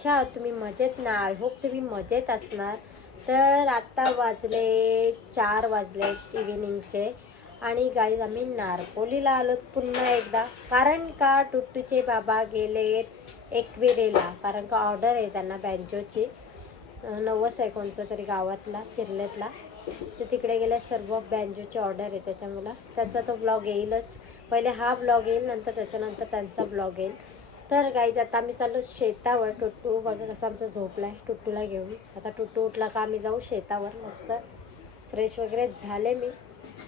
कशा आहात? तुम्ही मजेत ना? आय होप तुम्ही मजेत असणार. तर आत्ता वाजले चार वाजले इव्हिनिंगचे आणि गाईज आम्ही नारपोलीला आलो पुन्हा एकदा. कारण का टुट्टूचे बाबा गेले एकविरेला? कारण का ऑर्डर आहे त्यांना बँजोची नवस आहे कोणतं तरी गावातला चिरलेतला. तर तिकडे गेल्या सर्व बँजोची ऑर्डर आहे त्याच्यामुळं. त्यांचा तो ब्लॉग येईलच. पहिले हा ब्लॉग येईल नंतर त्याच्यानंतर त्यांचा ब्लॉग येईल. तर गाईज आता आम्ही चाललो शेतावर. टुट्टू बघा कसं आमचं झोपला आहे टुट्टूला घेऊन. आता टुट्टू उठला का आम्ही जाऊ शेतावर. मस्त फ्रेश वगैरे झाले मी.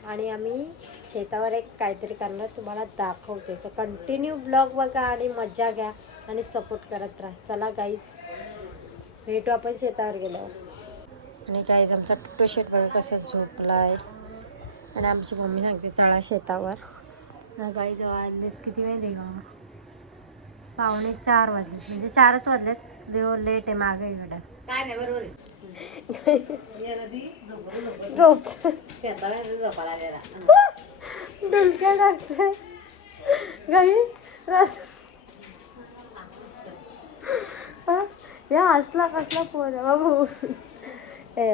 आणि आम्ही शेतावर एक काहीतरी करणार. तुम्हाला दाखवते. तर कंटिन्यू ब्लॉग बघा आणि मजा घ्या आणि सपोर्ट करत राहा. चला गाईज भेटू आपण शेतावर गेल्यावर. आणि गाईज आमचा टुट्टू शेट बघा कसं झोपला आहे आणि आमची मम्मी सांगते चळा शेतावर. गाईज वाजलेत किती वेळ दे पावणे चार वाजले. म्हणजे चारच वाजलेत. देव लेट आहे मागे इकडं. काय नाही बरोबर डुलक्या टाकते गाई या हसला कसला फोन आहे बाबू. ए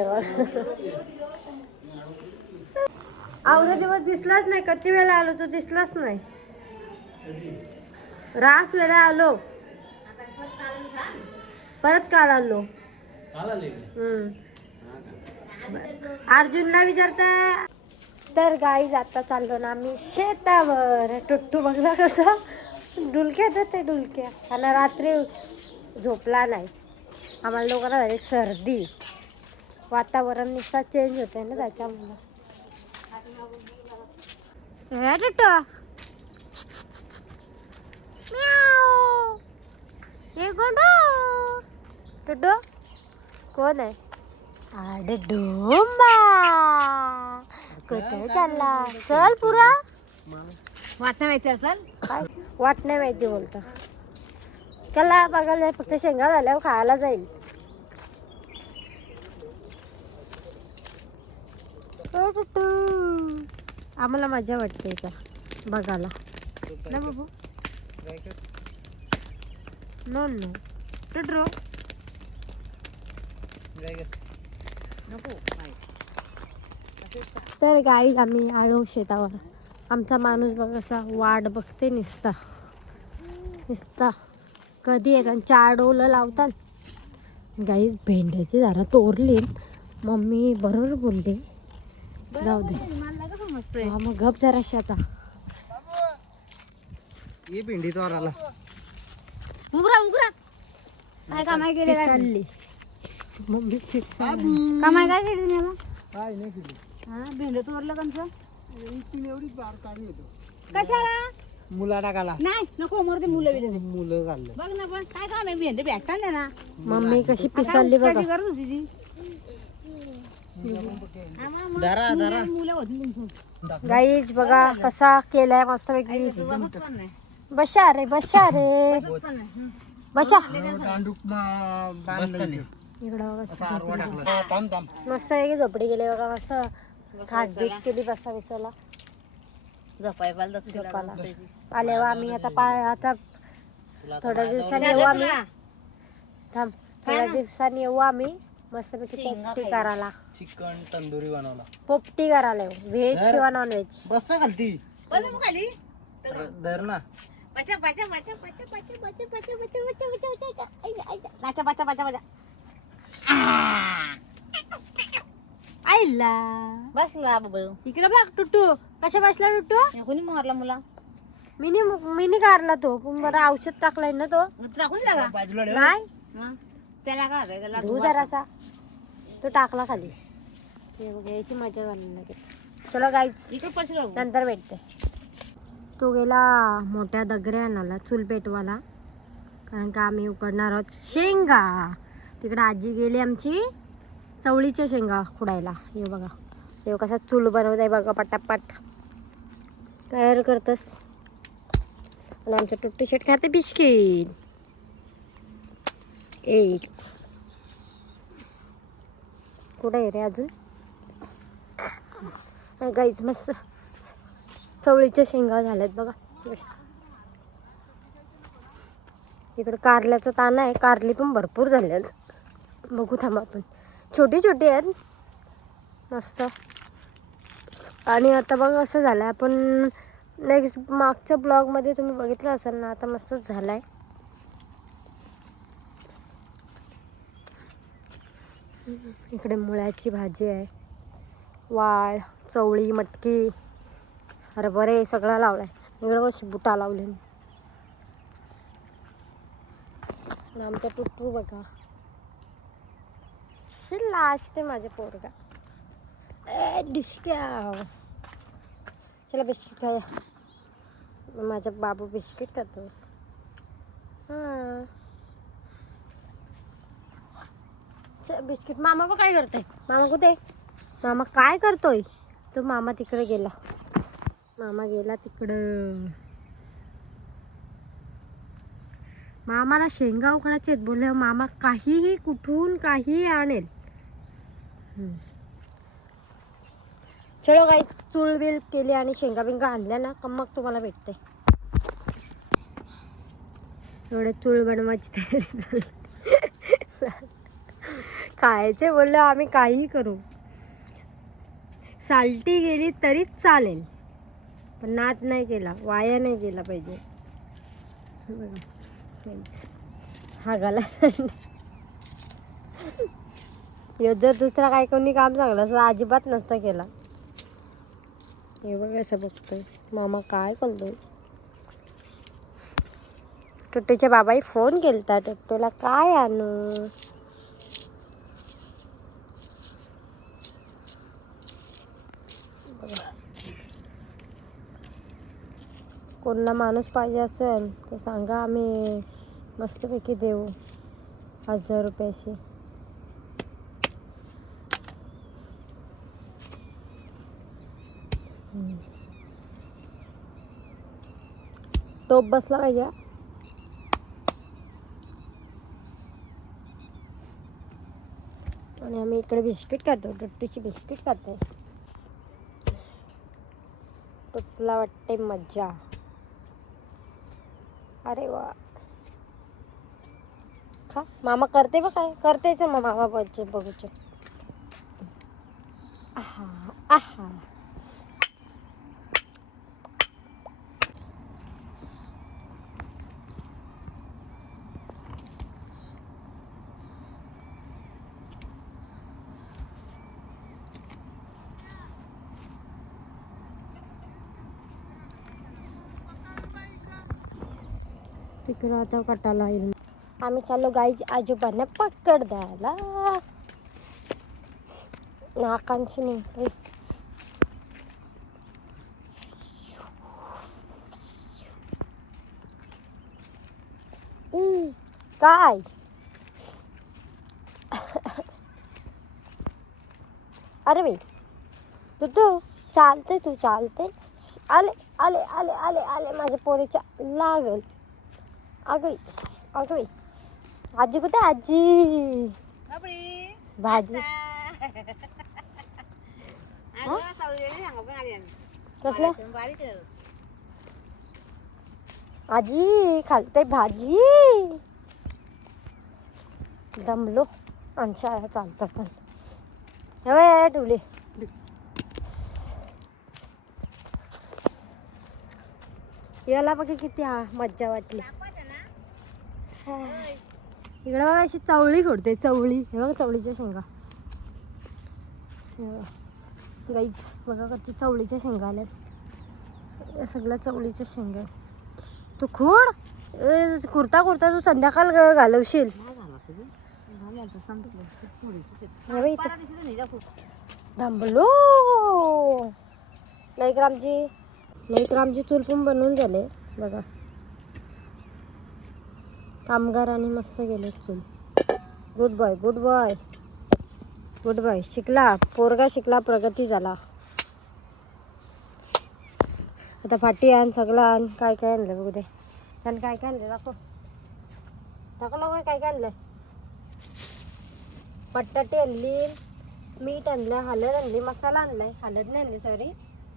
आवरा दिवस दिसलाच नाही. किती वेळा आलो तो दिसलाच नाही. रास वेळा आलो. परत काल आलो. अर्जुनला विचारताय तर गाई जाता चाललो ना आम्ही शेतावर. टुट्टू बघला कसं डुलक्यात ते डुलक्या आणि रात्री झोपला नाही. आम्हाला लोकांना झाली सर्दी. वातावरण नुसता चेंज होते ना त्याच्यामुळं. हे टुट्टू म्याव. हे गोंडू टुट्टू कोण आहे अरे डोंबा कुठे चालला चल पुरा वाटणं माहिती असेल काय वाट नाही माहिती बोलतो त्याला बघायला जाईल फक्त शेंगा झाल्यावर खायला जाईल ओ. आम्हाला मजा वाटते इथं बघायला ना बाबू नो नो टुट्रो नको नाही तर गाई आम्ही आलो शेतावर. आमचा माणूस बघ कसा वाट बघते निसता. निसता. कधी येतात? चार डोलं लावतात. गाईज भेंड्याची झाडं तोरली. मम्मी बरोबर बोलते जाऊ दे. मग गप जराशी आता. ये भेंडी तो आला उघरा उघरा. काय कामाय केले चालली. मम्मी कामाय काय केली मला काय नाही किती हा भेंड तोरलं कंचं इथून एवढी बार काढी येतो. कशाला? मुला टाकाला नाही नको मोर ते मुलं बिलं. मुलं घाललं. बघ ना पण काय काम आहे? भेंड भेटता ना ना. मम्मी कशी पिसालली बघा. करत होती ती? मुलं- तुमचं. गाईज बघा कसा केलाय मस्त नाही. बशा. रे बशा रे बशा इकडं मस्त आहे की झोपडी गेली बघा मस्त. खाट बीट केली बसा बिसाला झोपाय पाल दक्षिण झोपाला आल्यावर आम्ही आता पा आता थोड्या दिवसांनी येऊ आम्ही. थांब. थोड्या दिवसांनी येऊ आम्ही. मस्तपैकी पोपटी करायला. चिकन तंदुरी बनवला. पोपटी करायला येऊ. व्हेज किंवा नॉन व्हेज बस ना खालती खाली. धर ना. बचा बचा बचा बचा बचा बचा बचा बचा बचा बचा बचा बचा आईला आईला नाचा बचा बचा बचा आईला बसला बाबा इकडे बघ टुट्टू कशा बसला टुट्टू कोणी मारला मुला मिनी मिनी कारला तो पण बरं औषध टाकलाय ना तो टाकून बाजूला ठेव. नाही त्याला काय होतंय? त्याला धू जरासा तो टाकला खाली हे याची मजा झाली लगेच चलो गाईच इकडे पडशील नंतर भेटते तो गेला मोठ्या दगऱ्या आणाला चूल पेटवाला कारण का आम्ही उकडणार आहोत शेंगा. तिकडे आजी गेली आमची चवळीच्या शेंगा खुडायला. हे बघा. हे कसा चूल बनवत आहे बघा पटापट. तयार करतस. आणि आमचं टुट्टी शेट खाते बिस्किट. एक कुठे आहे रे अजून? गाईच मस्त. चवळीच्या शेंगा झाल्यात बघा. इकडं इकडे कारल्याचं ताण आहे. कारली पण भरपूर झाले आहेत बघू थांबा आपण. छोटी छोटी आहेत. मस्त. आणि आता बघ असं झालं आहे आपण नेक्स्ट मागच्या ब्लॉगमध्ये तुम्ही बघितलं असाल ना आता मस्तच झालं आहे इकडे मुळ्याची भाजी आहे. वाळ चवळी मटकी. हरभरे सगळं लावलं आहे इकडं कशी बुटा लावले आणि आमचा टुटू बघा. लाजते माझे पोरगा. ए डिस्क्या. चला बिस्किट खाया माझा बाबू बिस्किट खातो हां. बिस्किट. मामा पण काय करतोय? मामा कुठे? मामा काय करतोय? तो मामा तिकडे गेला. मामा गेला तिकडं. मामाला शेंगा उकडायचे आहेत बोलले मामा काहीही कुठून काहीही आणेल. चलो काही चूळ बिल केली आणि शेंगा बिंगा आणल्या ना का मग तुम्हाला भेटते. एवढे चूळ बनवायची तयारी झाली खायचे बोलले आम्ही काहीही करू. साल्टी गेली तरीच चालेल. पण नाद नाही केला वाया नाही गेला पाहिजे. बघा हा गाला यो जर दुसरा काय कोणी काम सांगलं असं अजिबात नसतं केला. हे बघ असं बघतोय. मामा काय करतोय? टुट्टूच्या बाबाई फोन केलता. टुट्टूला काय आणू? कोणला माणूस पाहिजे असेल तर सांगा आम्ही मस्तपैकी देऊ हजार रुपयाशी टोप बसला पाहिजे आणि आम्ही इकडे बिस्किट खातो टुट्टूची बिस्किट खातो. टोपला वाटते मज्जा. अरे वा. खा. मामा करते बघ काय? करतेच मग मामा बघचे बघूचे आहा आहा. तिकडं आता कटाला येईल. आम्ही चाललो गाई आजोबांना पकड द्यायला. नाकांशी निघते. काय? अरे बाई. तू तू चालते तू चालते आले आले आले आले आले माझ्या पोरीच्या लागल. अगं अगं आजी कुठे? आजी. भाजी. कसलं? आजी खालते भाजी. दमलो. अंशा चालतं पण. हवे ठेवली. याला बघा किती हा मज्जा वाटली. इकडं बघा अशी चवळी खोडते चवळी. हे बघा चवळीच्या शेंगा. बघा. गाईच बघा किती चवळीच्या शेंगा आल्यात. या सगळ्या चवळीच्या शेंगा तू खोड? कुर्ता कुर्ता तू संध्याकाळ घालवशील. थांबलो नाही तर आमची नाही तर आमची चूल पण बनवून झाले. बघा. कामगाराने मस्त गेले चूल. Good boy good boy good boy शिकला. पोरगा शिकला प्रगती झाला. आता फाटी आण सगळं आण. काय काय आणलं बघू दे. त्यानं काय काय आणलं? दाखव. दाखव लवकर काय काय आणलं. बटाटे आणली मीठ आणलं हळद आणली मसाला आणलाय. हळद नाही आणली सॉरी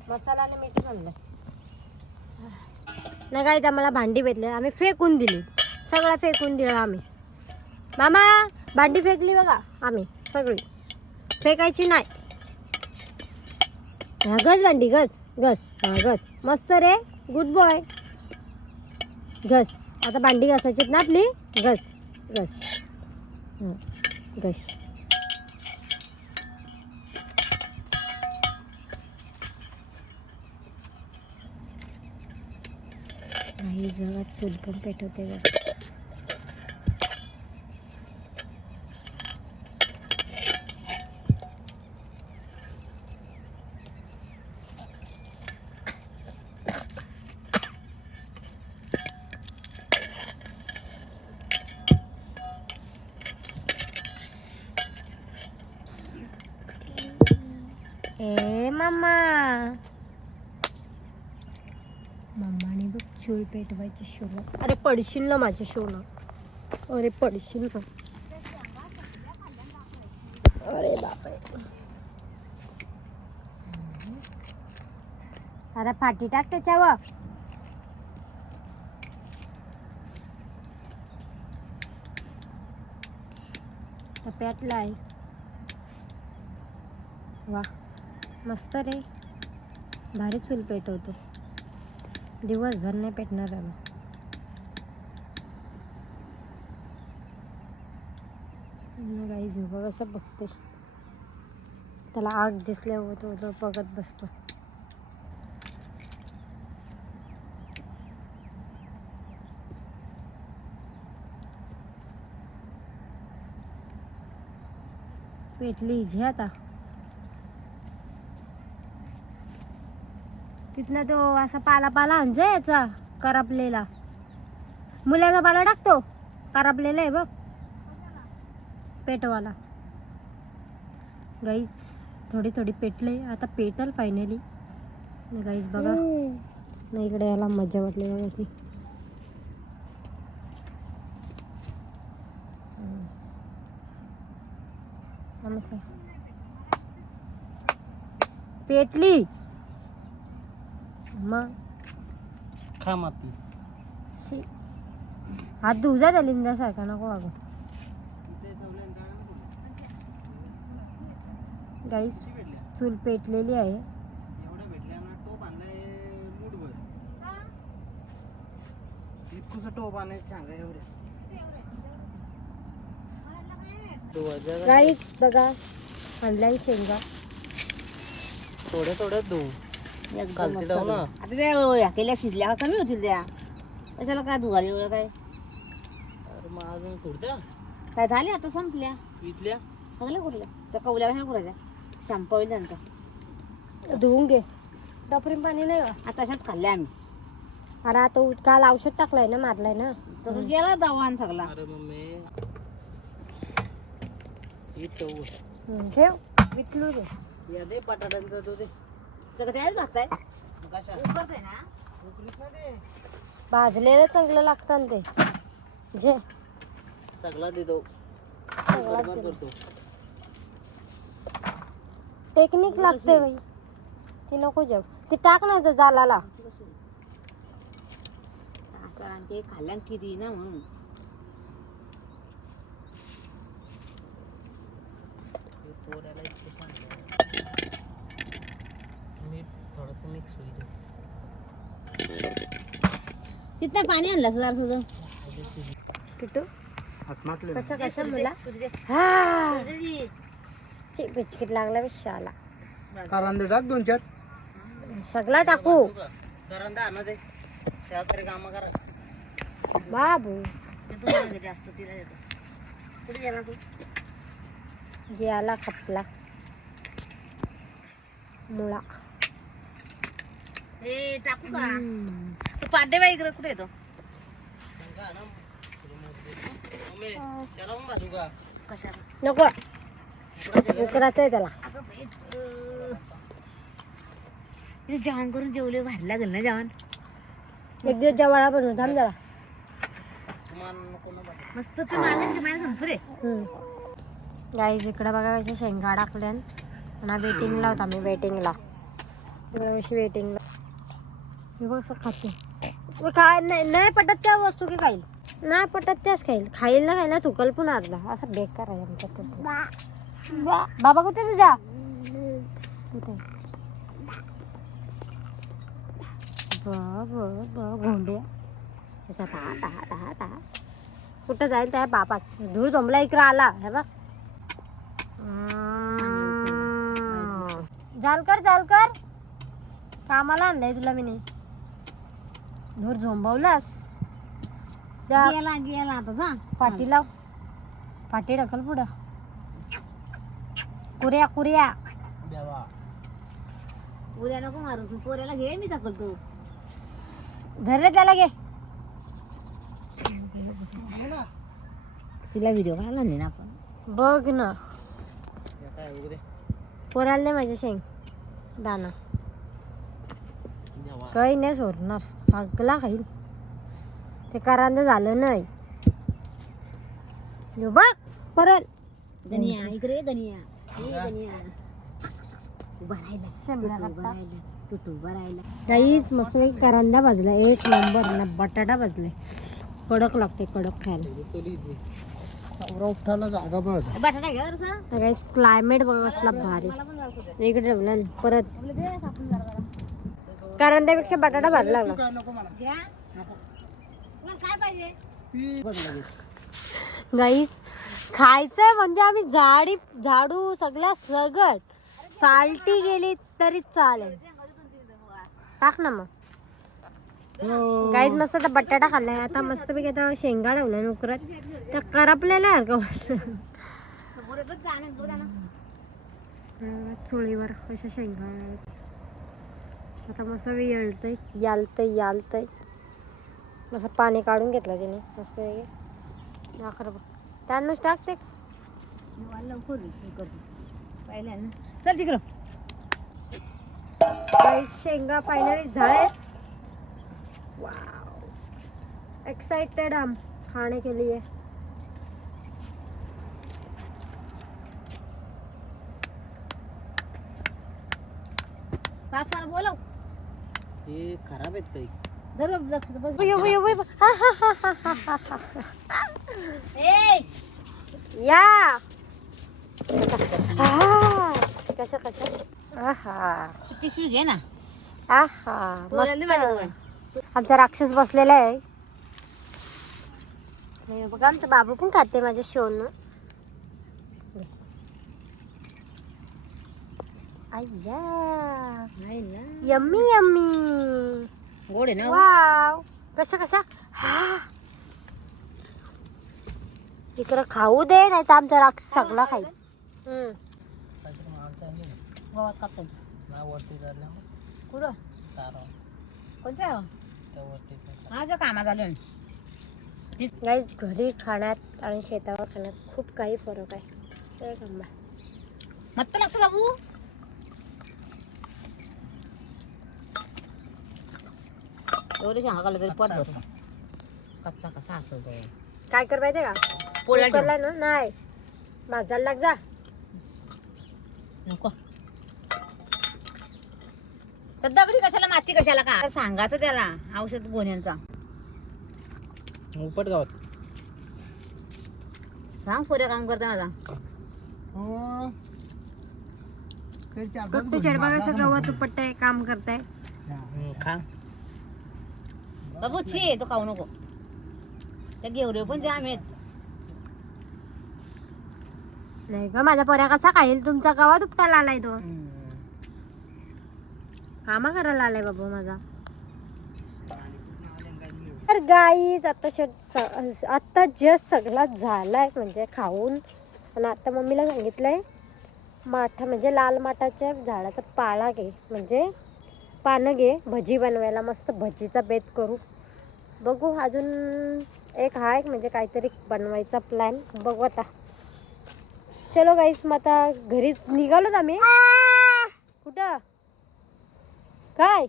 मसाला आणि मीठ आणलं नाही काय आम्हाला भांडी भेटले. आम्ही फेकून दिली. सगळं फेकून दिलं आम्ही. मामा भांडी फेकली बघा आम्ही सगळी. फेकायची नाही. हा गस भांडी गस गस. हा गस. मस्त रे गुड बॉय घस आता भांडी घासायची ना आपली? घस घस गस. घस नाही बघा चूल पण पेटवते बघा ए मामा मम्माने बघ चूल पेटवायची शोला. अरे पडशील ना माझ्या शोला. अरे पडशील ना अरे बापरे. अरे फाटी टाक त्याच्यावर. तर पेटला आहे वा मस्त रे. भारी चूल पेटवतो. दिवसभर नाही पेटणार आला काही झोपा कसं बघते. त्याला आग दिसल्यावर तो तो बघत बसतो. पेटली झी आता. तिथनं तो असा पाला पाला आणजा याचा करपलेला. मुलाचा पाला टाकतो करपलेला आहे बघ. पेटवाला. गाईज थोडी थोडी पेटले आता पेटल फायनली गाईज बघा. नाही इकडे याला मजा वाटली बघा ती नमस्कार. पेटली. मग? खा माती. शी. हात धुजा त्या लिंजासारखा नको अगं गाईस चूल पेटलेली आहे. टोप आणायचं सांगा गाईच बघा ऑनलाईन शेंगा. थोड्या थोड्यात धुवू आता त्या ह्या केल्या शिजल्या का कमी होतील त्या. त्याला काय धुवाले एवढं काय? अरे मग अजून काय झाले आता संपल्या? इथल्या? सगळ्या कुठल्या? त्या कवल्या कशा करायच्या शॅम्पू होईल त्यांचा. धुवून घे. डॉक्टरी पाणी नाही का? आता अशाच खाल्ल्या आम्ही. अरे आता उठ- काल औषध टाकलंय ना मारलाय ना. तर गेला दवान सगळा. अरे मम्मी. इथं ठेव. वितलू दे या दे बटाट्यांचं तू दे. त्याच भागताय ना? भाजलेलं चांगलं लागतं ना ते. जे. सगळा देतो. टेक्निक लागते बाई. ती नको जाऊ. ती टाक ना तर जालाला. आणि ते किती ना म्हणून. हे पोऱ्याला इतके पाणी मीठ थोडंसं मिक्स होईल. तिथं पाणी आणलं जरा सुद्धा किटू कशा कशा मुला? हा! ची बिस्किट लागला विशाला. कारांदे टाक दोन चार. सगळा टाकू. करंदा आणा दे तरी कामं करा. बाबू. ते जास्त तिला देतो. कुठे गेला तू? गेला खपला. मुळा. टाकू का. तू बाई इकडे कुठे येतो पण कशाला नको? उकराचं आहे त्याला. इथे जेवण करून जेवले भारी लागेल ना जेवण एक दिवस जवाळा बनवू थांब जरा. मस्त ते गाईज इकडे बघा कशा शेंगा टाकल्या आणि वेटिंगला होता मी वेटिंगला इकडे कशी वेटिंगला हे बघ खाते काय नाही नाही पटत त्या वस्तू की खाईल. नाही पटत त्याच खाईल. खाईल ना खाईल ना तुकल पण अर्धा. असा बेकार आहे आमच्यात तर. बाबा कुठे तुझा? कुठे? बा बा बा घोंड्या असा टा टा टा टा कुठं जाईल त्या बापाच? धूर जमला इकडं आला. हे बघ. जालकर जालकर कामाला आणलंय तुला मी नाही धूर झोंबवलास? त्या गेला गेला आता जा. पाठी लाव. पाठी ढकल पुढं. कुऱ्या कुऱ्या. देवा. उद्या नको मारू तू पोऱ्याला घे मी ढकलतो. धर रे त्याला घे. तिला व्हिडिओ काढला नाही ना आपण? बघ ना. पोराला दे माझ्या शेंग. दाना. काही नाही सोडणार. सांगला काही ते करांद झालं नाही. बघ परत. धनिया इकडे धनिया. काहीच मस्त करांदा भाजला एक नंबर ना बटाटा भाजलाय. कडक लागते कडक खायला. क्लायमेट बसला असला भारी. इकडे ठेवला परत. कांद्यापेक्षा बटाटा भाजला लागला. पाहिजे? गाईस खायचंय म्हणजे आम्ही झाडी झाडू सगळ्या सगळं साल्टी गेली तरी चालेल. टाक ना मग. गाईज मस्त आता बटाटा खाल्लाय. आता मस्त पैकी आता शेंगा ठेवल्या नोकरात. त्या करपलेल्या सारखं वाटलं. चोळीवर कशा शेंगा. आता मस्त येळतंय यालतंय. यालतंय असं पाणी काढून घेतलं तिने मस्त भाकर त्यांनाच टाकते. चल तिकडं. काही शेंगा फायनली झाले वाव एक्साइटेड आम खाणे के लिए बोलो ते खराब आहेत काही. हा, या. कशा कशा? आहा. पिशवी घे ना. आहा मस्त. आमचा राक्षस बसलेला आहे. बघा आमचं बाबू पण खाते माझ्या शोन. अय्या नाही ना यम्मी यम्मी गोड आहे ना वाव कशा कशा हा. इकडं खाऊ दे नाही तर आमचा राक्षस सगळा खाईल हम्म. काहीतरी माणसं आहे ना. गावात कापतो नाही वरती चालल्या कुठं तारा कोणत्या त्या वरती चालल्या. माझं कामा झालं गाईज घरी खाण्यात आणि शेतावर खाण्यात खूप काही फरक आहे नंबर. मत्त लागतो बाबू एवढे सांगा तरी पोट भरतो कच्चा कसा असतो काय कर माहितीये का? पोळ्या ठेव. ना नाही. भाजायला लाग जा. नको. तर दगडी कशाला माती कशाला का? सांगायचं त्याला औषध गोण्यांचा. उपट गावात. सांग पुऱ्या काम करता माझा. हो. उपटताय काम करताय. खा. बाबू छे तो खाऊ नको. त्या घेवरे पण जाम आहेत. नाही ग माझा पोऱ्या कसा खाईल? तुमचा गावा उपटायला आलाय तो? कामा करायला आलाय बाबू माझा. तर गाईच आता शेट आत्ता आता जस्ट सगळा झालाय म्हणजे खाऊन. आणि आता मम्मीला सांगितलंय माठा म्हणजे लाल माठाच्या झाडाचा पाला घे. म्हणजे पानं घे भजी बनवायला मस्त भजीचा बेत करू. बघू अजून एक हा एक म्हणजे काहीतरी बनवायचा प्लॅन बघू आता. चलो गाईस मग आता घरीच निघालोच आम्ही. कुठं? काय?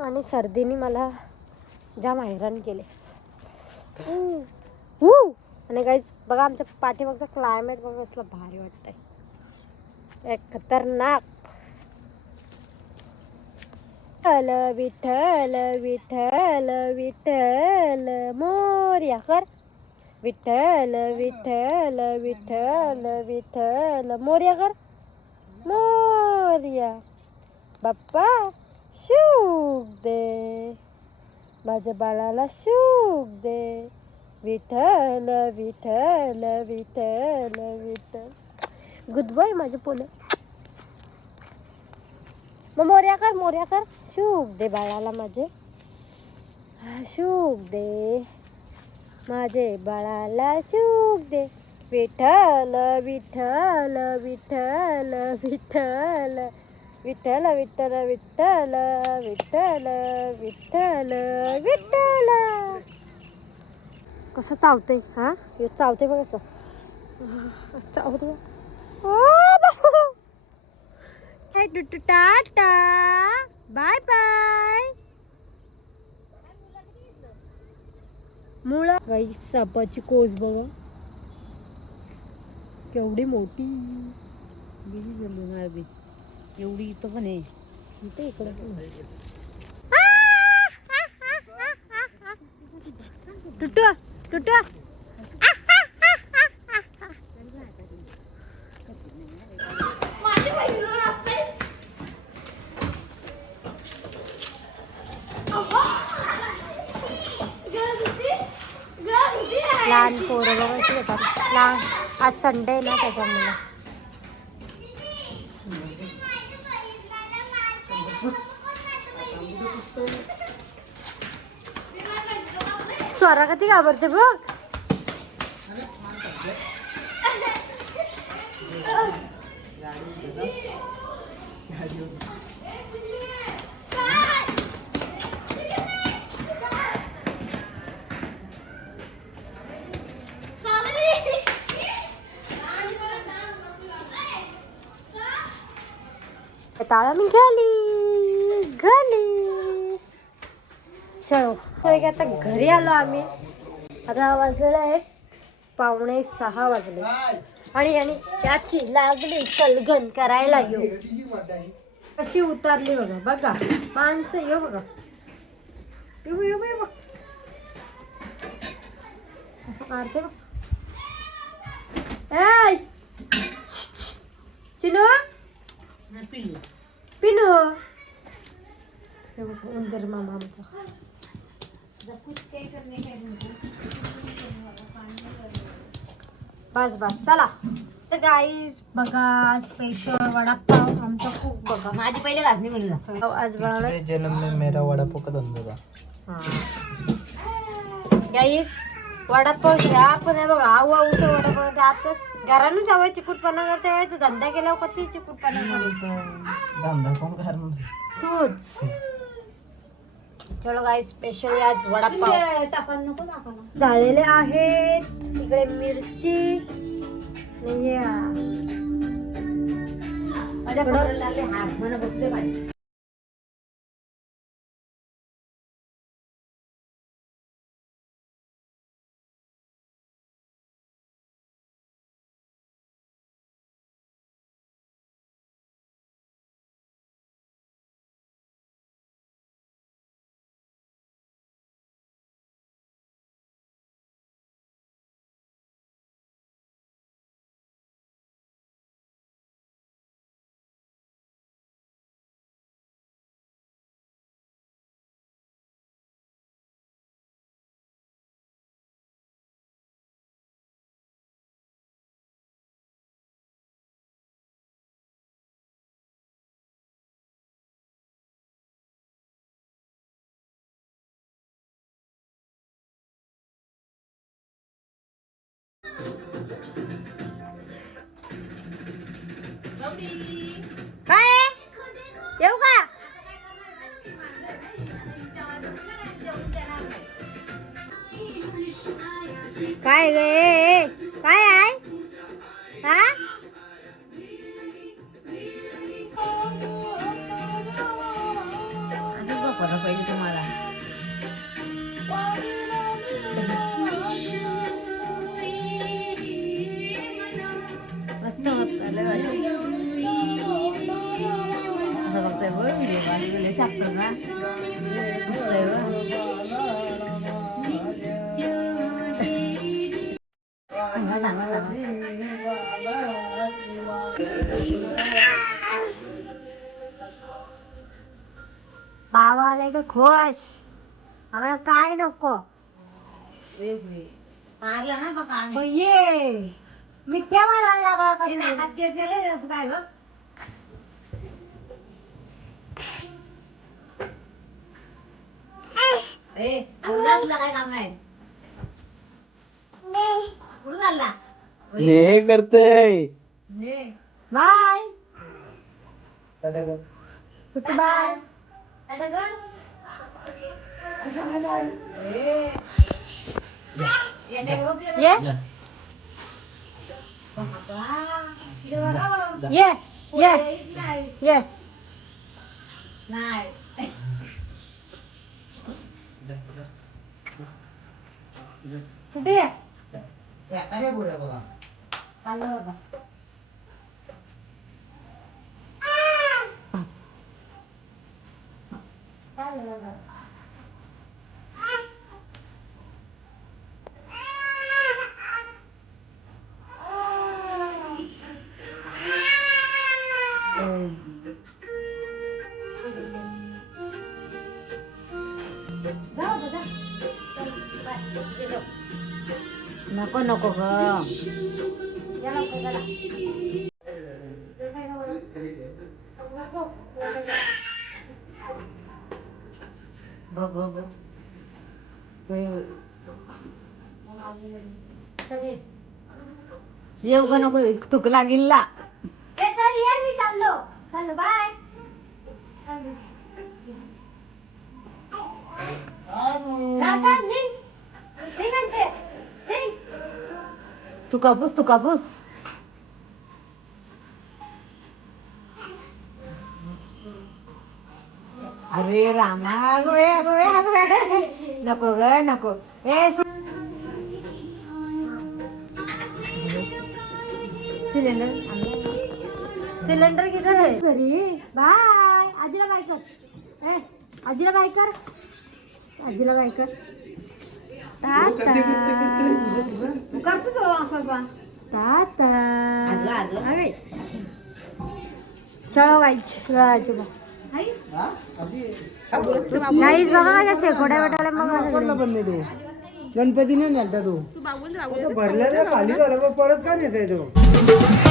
आणि सर्दीने मला जाम हैराण केले. आणि काहीच बघा आमच्या पाठीमागचं क्लायमेट बघा असला भारी वाटतंय. एक खतरनाक. विठ्ठल विठ्ठल विठ्ठल मोर्या कर विठ्ठल विठ्ठल विठ्ठल विठ्ठल मोर्या कर मोर्या बाप्पा शुक दे. माझ्या बाळाला शुक दे. विठ्ठल विठ्ठल विठ्ठल विठ्ठल. गुड बाय माझे पोलं मग मोर्या कर मोर्या कर. शुभ दे बाळाला माझे. शुभ दे. माझे बाळाला शुभ दे. विठ्ठल विठ्ठल विठ्ठल विठ्ठल. विठ्ठल विठ्ठल विठ्ठल विठ्ठल विठ्ठल विठ्ठल. कसं चावते हां? हे बघ असं. चावते टुटू टाटा बाय बाय मुळा गाई सापाची कोस बघा केवढी मोठी एवढी इथं पण आहे इथे इकडं टुटू टुटू लहान पोरं बघा अशी येतात लहान आज संडे ना त्याच्यामुळे. स्वरा कधी घाबरते बघ. ताळा मी घाली घाली. चलो एक आता घरी आलो आम्ही. आता वाजलेलं आहे पावणे सहा वाजले. आणि आणि त्याची लागली सलगन करायला येऊ. कशी उतारली बघा बघा. माणसं येऊ बघा. येऊ येऊ येऊ बघ असं मारते बघ. ऐ! पिनू. बघ, उंदर मामा आमचा बस बस चला. तर गाईस बघा स्पेशल वडापाव आमचा खूप बघा. माझी पहिले घासणी म्हणून जा. आज बनवलं जन्म में मेरा वड़ा पाव का धंधा था? गाईस वडापाव घ्या पण हे बघा आऊ आऊचं वडापाव ते आता घरानं जेव्हा चिकूटपणा करते धंदा केल्यावर कधी चिकूटपणा करतो धंदा कोण करणार? तूच. चलो गाईस स्पेशल आज वडापाव. टाकायला नको टाकायला झालेले आहेत. इकडे मिरची. आणि हे आ- माझ्या लागले हात? मला बसले पाहिजे काय येऊ का काय गे काय आहे हा असं झोपायला पाहिजे तुम्हाला चाप्टर ना मस्त आहे बरं चांगला चांगला चांगला बाबा आले का खुश? आम्हाला काय नको? मारला ना बघा ये. मी केव्हा लागला काय गं? ए, अंगात तुला काय काम नाही कुठं चालला हे करतय. ने. बाय. कुठे बाय आता कर. ए. येते बघ ते. ये. बघा. ये. ये. नाही. ये नाही. कुठे ये चाललं बाबा. नको नको ग बघ बघ बघ. येऊ का नको तुक लागील ला ए, चल ये मी चाललो चाललो तू कापूस तू कापूस अरे रामा अगं बाई, अगं नको ग नको ए सिलेंडर सिलेंडर किधर आहे घरी बाय आजीला बाय कर ए आजीला बाय कर आजीला बाय कर ताता तू करतो तो असं ताता. अरे. चलो गाईज राजू गाईज बघा माझ्या शेकोड्या मग गणपती नाही नेलता तू. खाली झाला मग परत काय नेताय तो?